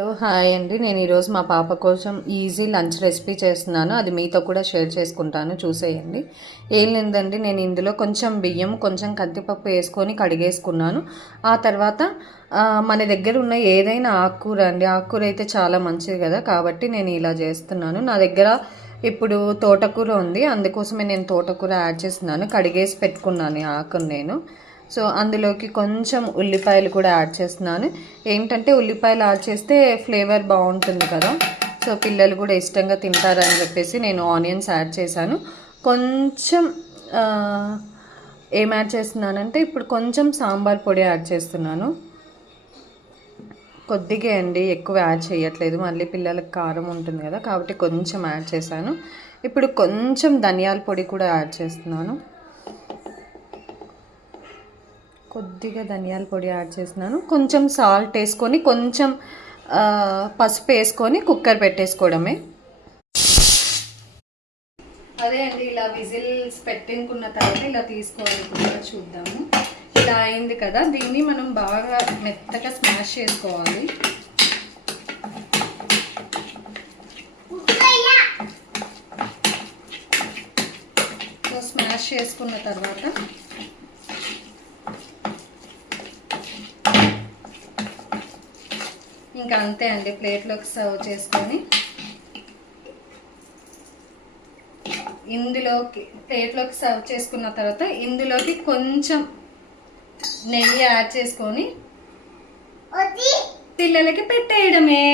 Hello hi అండి. నేను ఈరోజు మా పాప కోసం ఈజీ లంచ్ రెసిపీ చేస్తున్నాను. అది మీతో కూడా షేర్ చేసుకుంటాను, చూసేయండి. ఏం లేదండి, నేను ఇందులో కొంచెం బియ్యం, కొంచెం కందిపప్పు వేసుకొని కడిగేసుకున్నాను. ఆ తర్వాత మన దగ్గర ఉన్న ఏదైనా ఆకుకూర అండి, ఆకుకూర అయితే చాలా మంచిది కదా, కాబట్టి నేను ఇలా చేస్తున్నాను. నా దగ్గర ఇప్పుడు తోటకూర ఉంది, అందుకోసమే నేను తోటకూర యాడ్ చేస్తున్నాను. కడిగేసి పెట్టుకున్నాను ఆకును నేను. సో అందులోకి కొంచెం ఉల్లిపాయలు కూడా యాడ్ చేస్తున్నాను. ఏంటంటే ఉల్లిపాయలు యాడ్ చేస్తే ఫ్లేవర్ బాగుంటుంది కదా, సో పిల్లలు కూడా ఇష్టంగా తింటారని చెప్పేసి నేను ఆనియన్స్ యాడ్ చేశాను. కొంచెం ఏం యాడ్ చేస్తున్నానంటే ఇప్పుడు కొంచెం సాంబార్ పొడి యాడ్ చేస్తున్నాను. కొద్దిగా అండి, ఎక్కువ యాడ్ చేయట్లేదు, మళ్ళీ పిల్లలకు కారం ఉంటుంది కదా, కాబట్టి కొంచెం యాడ్ చేశాను. ఇప్పుడు కొంచెం ధనియాల పొడి కూడా యాడ్ చేస్తున్నాను. కొద్దిగా ధనియాల పొడి యాడ్ చేస్తున్నాను. కొంచెం సాల్ట్ వేసుకొని, కొంచెం పసుపు వేసుకొని కుక్కర్ పెట్టేసుకోవడమే. అదే అండి, ఇలా విజిల్స్ పెట్టించుకున్న తర్వాత ఇలా తీసుకోవాలి. కూడా చూద్దాము. ఇలా అయింది కదా, దీన్ని మనం బాగా మెత్తగా స్మాష్ చేసుకోవాలి. సో స్మాష్ చేసుకున్న తర్వాత ఇంకా అంతే అండి, ప్లేట్లోకి సర్వ్ చేసుకొని ప్లేట్లోకి సర్వ్ చేసుకున్న తర్వాత ఇందులోకి కొంచెం నెయ్యి యాడ్ చేసుకొని పిల్లలకి పెట్టేయడమే.